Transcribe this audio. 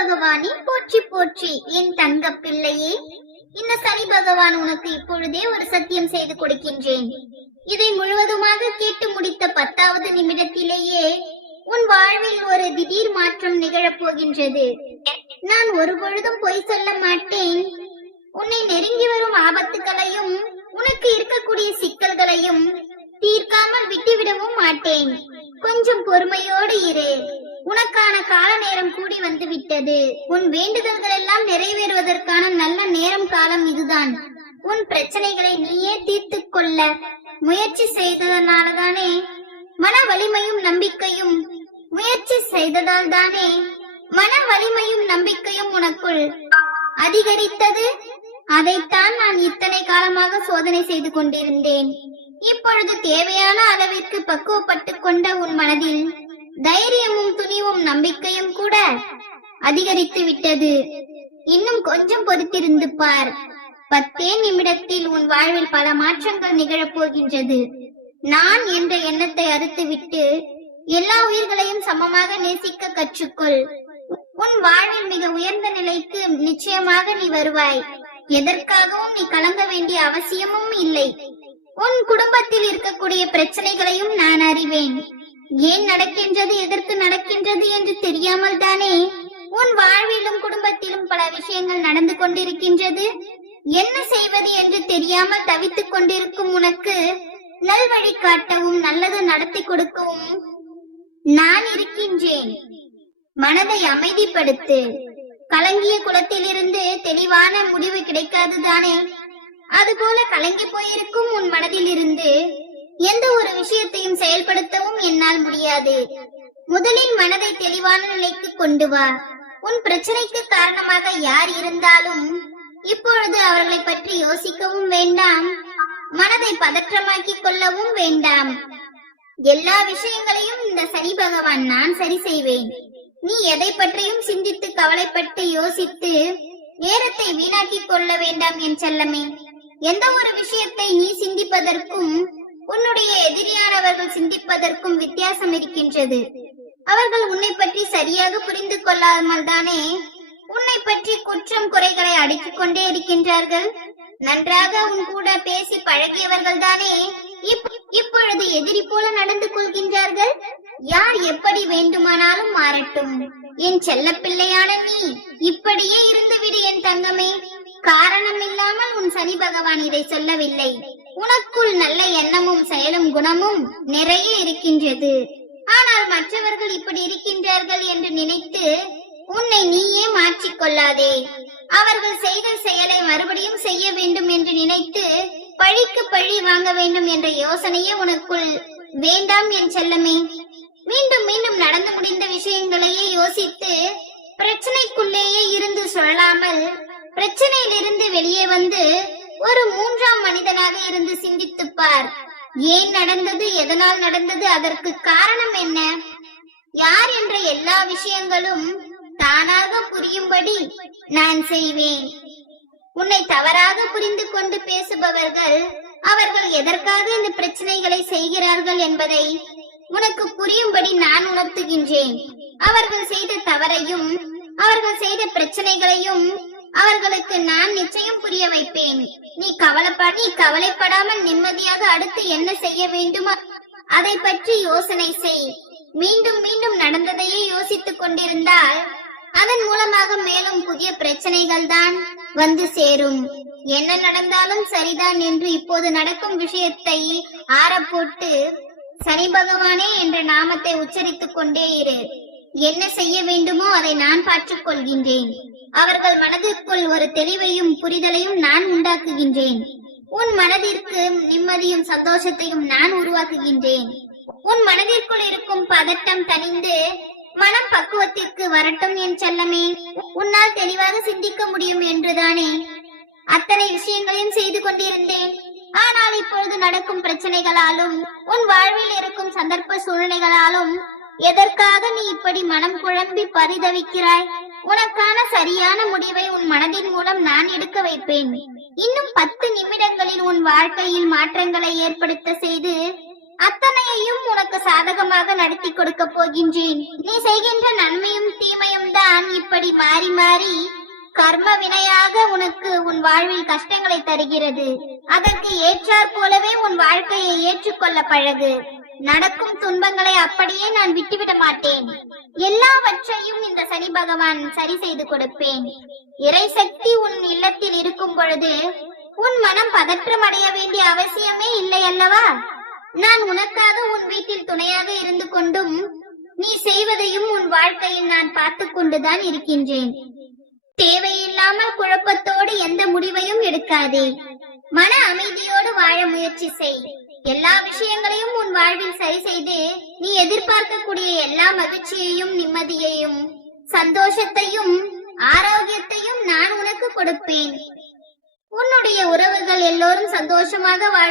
பகவானே போற்றி போற்றி என் தங்க பிள்ளையே. இந்த சனி பகவான் உனக்கு இப்பொழுதே ஒரு சத்தியம் செய்து கொடுக்கின்றேன். இதை முழுவதுமாக கேட்டு முடித்த பத்தாவது நிமிடத்திலேயே உன் வாழ்வில் ஒரு திடீர் மாற்றம் நிகழப் போகின்றது நான் ஒரு பொழுதும் பொய் சொல்ல மாட்டேன். உன்னை நெருங்கி வரும் ஆபத்துகளையும் உனக்கு இருக்கக்கூடிய சிக்கல்களையும் தீர்க்காமல் விட்டுவிடவும் மாட்டேன். கொஞ்சம் பொறுமையோடு இரு. உனக்கான கால நேரம் கூடி வந்து விட்டது உன் வேண்டுதல்கள் எல்லாம் நிறைவேறுவதற்கான நல்ல நேரம் காலம் இதுதான். உன் பிரச்சனைகளை நீயே தீர்த்துக் கொள்ள முயற்சி செய்ததனாலதானே மன வலிமையும் நம்பிக்கையும் முயற்சி செய்ததால் தானே மன வலிமையும் நம்பிக்கையும் உனக்குள் அதிகரித்தது. அதைத்தான் நான் இத்தனை காலமாக சோதனை செய்து கொண்டிருந்தேன். இப்பொழுது தேவையான அளவிற்கு பக்குவப்பட்டு கொண்ட உன் மனதில் தைரியமும் துணிவும் நம்பிக்கையும் கூட அதிகரித்து விட்டது. இன்னும் கொஞ்சம் பொறுத்திருந்து பார். பத்தே நிமிடத்தில் உன் வாழ்வில் பல மாற்றங்கள் நிகழப் போகின்றது. நான் என்ற எண்ணத்தை அறுத்துவிட்டு எல்லா உயிர்களையும் சமமாக நேசிக்க கற்றுக்கொள். உன் வாழ்வில் மிக உயர்ந்த நிலைக்கு நிச்சயமாக நீ வருவாய். எதற்காகவும் நீ கலங்க வேண்டிய அவசியமும் இல்லை. உன் குடும்பத்தில் இருக்கக்கூடிய பிரச்சனைகளையும் நான் அறிவேன். ஏன் நடக்கின்றது எதற்கு நடக்கின்றது என்று தெரியாமல் தானே? உன் வாழ்விலும் குடும்பத்திலும் பல விஷயங்கள் நடந்து கொண்டிருக்கின்றது. என்ன செய்வது என்று தெரியாமல் தவித்துக் கொண்டிருக்கும் உனக்கு நல்வழி காட்டவும் நல்லது நடத்தி கொடுக்கவும் நான் இருக்கின்றேன். மனதை அமைதிப்படுத்து. கலங்கிய குலத்திலிருந்து தெளிவான முடிவு கிடைக்காது தானே? அதுபோல கலங்கி போயிருக்கும் உன் மனதில் இருந்து எந்த ஒரு விஷயத்தையும் செயல்படுத்தவும் என்னால் முடியாது. முதலில் மனதை தெளிவான நிலைக்கு கொண்டு வா. உன் பிரச்சனைக்கு காரணமாக யார் இருந்தாலும் இப்பொழுது அவர்களை பற்றி யோசிக்கவும் வேண்டாம். மனதை பதற்றமாக்கிக் கொள்ளவும் வேண்டாம். எல்லா விஷயங்களையும் இந்த சனி பகவான் நான் சரி செய்வேன். நீ எதை பற்றியும் சிந்தித்து கவலைப்பட்டு யோசித்து நேரத்தை வீணாக்கிக் கொள்ள வேண்டாம் என் செல்லமே. எந்த ஒரு விஷயத்தை நீ சிந்திப்பதற்கும் உன்னுடைய எதிரியானவர்கள் சிந்திப்பதற்கும் வித்தியாசம் இருக்கின்றது. அவர்கள் உன்னை பற்றி சரியாக புரிந்து கொள்ளாமல் தானே உன்னை பற்றி குற்றம் குறைகளை அடுக்கிக் கொண்டே இருக்கின்றார்கள்? நன்றாக உன் கூட பேசி பழகியவர்கள் தானே இப்பொழுது எதிரி போல நடந்து கொள்கின்றார்கள்? யார் எப்படி வேண்டுமானாலும் மாறட்டும். என் செல்ல பிள்ளையான நீ இப்படியே இருந்துவிடு என் தங்கமே. காரணம் இல்லாமல் உன் சனி பகவான் இதை சொல்லவில்லை. உனக்குள் நல்ல எண்ணமும் செயலும் குணமும் நிறைய இருக்கின்றது. ஆனால் மற்றவர்கள் இப்படி இருக்கின்றார்கள் என்று நினைத்து உன்னை நீயே மாற்றிக்கொள்ளாதே அவர்கள் செய்த செயலை மறுபடியும் செய்ய வேண்டும் என்று நினைத்து பழிக்கு பழி வாங்க வேண்டும் என்ற யோசனையே உனக்குள் வேண்டாம் என் செல்லமே. மீண்டும் மீண்டும் நடந்து முடிந்த விஷயங்களையே யோசித்து பிரச்சனைக்குள்ளேயே இருந்து சொல்லாமல் பிரச்சனையிலிருந்து வெளியே வந்து ஒரு மூன்றாம் மனிதனாக இருந்து சிந்தித்துப் பார் ஏன் நடந்தது? எதனால் நடந்தது? அதற்கு காரணம் என்ன? யார் என்ற எல்லா விஷயங்களும் தானாக புரியும்படி நான் செய்வேன். உன்னை தவறாக புரிந்து கொண்டு பேசுபவர்கள் அவர்கள் எதற்காக இந்த பிரச்சனைகளை செய்கிறார்கள் என்பதை உனக்கு புரியும்படி நான் உணர்த்துகின்றேன். அவர்கள் செய்த தவறையும் அவர்கள் செய்த பிரச்சனைகளையும் அவர்களுக்கு நான் நிச்சயம் புரிய வைப்பேன். நீ கவலைப்பட நீ கவலைப்படாமல் நிம்மதியாக அடுத்து என்ன செய்ய வேண்டுமோ? அதை பற்றி யோசனை செய். மீண்டும் மீண்டும் நடந்ததையே யோசித்துக் கொண்டிருந்தால் அதன் மூலமாக மேலும் புதிய பிரச்சனைகள் தான் வந்து சேரும். என்ன நடந்தாலும் சரிதான் என்று இப்போது நடக்கும் விஷயத்தை ஆறப்போட்டு சனி பகவானே என்ற நாமத்தை உச்சரித்துக் கொண்டே இரு. என்ன செய்ய வேண்டுமோ அதை நான் பார்த்துக் கொள்கின்றேன். அவர்கள் மனதிற்குள் ஒரு தெளிவையும் புரிதலையும் நான் உண்டாக்குகின்றேன். உன் மனதிற்கு நிம்மதியும் சந்தோஷத்தையும் நான் உருவாக்குகின்றேன். உன் மனதிற்குள் இருக்கும் பதட்டம் தணிந்து மனம் பக்குவத்திற்கு வரட்டும் என் செல்லமே. உன்னால் தெளிவாக சிந்திக்க முடியும் என்றுதானே அத்தனை விஷயங்களையும் செய்து கொண்டிருந்தேன். ஆனால் இப்பொழுது நடக்கும் பிரச்சனைகளாலும் உன் வாழ்வில் இருக்கும் சந்தர்ப்ப சூழ்நிலைகளாலும் எதற்காக நீ இப்படி மனம் குழம்பி பரிதவிக்கிறாய்? உனக்கான சரியான முடிவை உன் மனதின் மூலம் நான் எடுக்க வைப்பேன். இன்னும் பத்து நிமிடங்களில் உன் வாழ்க்கையில் மாற்றங்களை ஏற்படுத்த செய்து அத்தனையையும் உனக்கு சாதகமாக நடத்தி கொடுக்க போகின்றேன். நீ செய்கின்ற நன்மையும் தீமையும் தான் இப்படி மாறி மாறி கர்ம வினையாக உனக்கு உன் வாழ்வில் கஷ்டங்களை தருகிறது. அதற்கு ஏற்றாற் போலவே உன் வாழ்க்கையை ஏற்றுக்கொள்ள பழகு. நடக்கும் துன்பங்களை அப்படியே நான் விட்டுவிட மாட்டேன். எல்லாவற்றையும் இந்த சனி பகவான் சரி செய்து கொடுப்பேன். இறை சக்தி உன் இல்லத்தில் இருக்கும் பொழுது உன் மனம் பதற்றம் அடைய வேண்டிய அவசியமே இல்லை அல்லவா? நான் உனக்காக உன் வீட்டில் துணையாக இருந்து கொண்டும் நீ செய்வதையும் உன் வாழ்க்கையில் நான் பார்த்துக் கொண்டுதான் இருக்கின்றேன். தேவையில்லாமல் குழப்பத்தோடு எந்த முடிவையும் எடுக்காதே. மன அமைதியோடு வாழ முயற்சி செய். எல்லா விஷயங்களையும் உன் வாழ்வில் சரி செய்து நீ எதிர்பார்க்கக்கூடிய எல்லா மகிழ்ச்சியையும் நிம்மதியையும் சந்தோஷத்தையும் ஆரோக்கியத்தையும் நான் உனக்கு கொடுப்பேன். உன்னுடைய உறவுகள் எல்லோரும் சந்தோஷமாக வாழ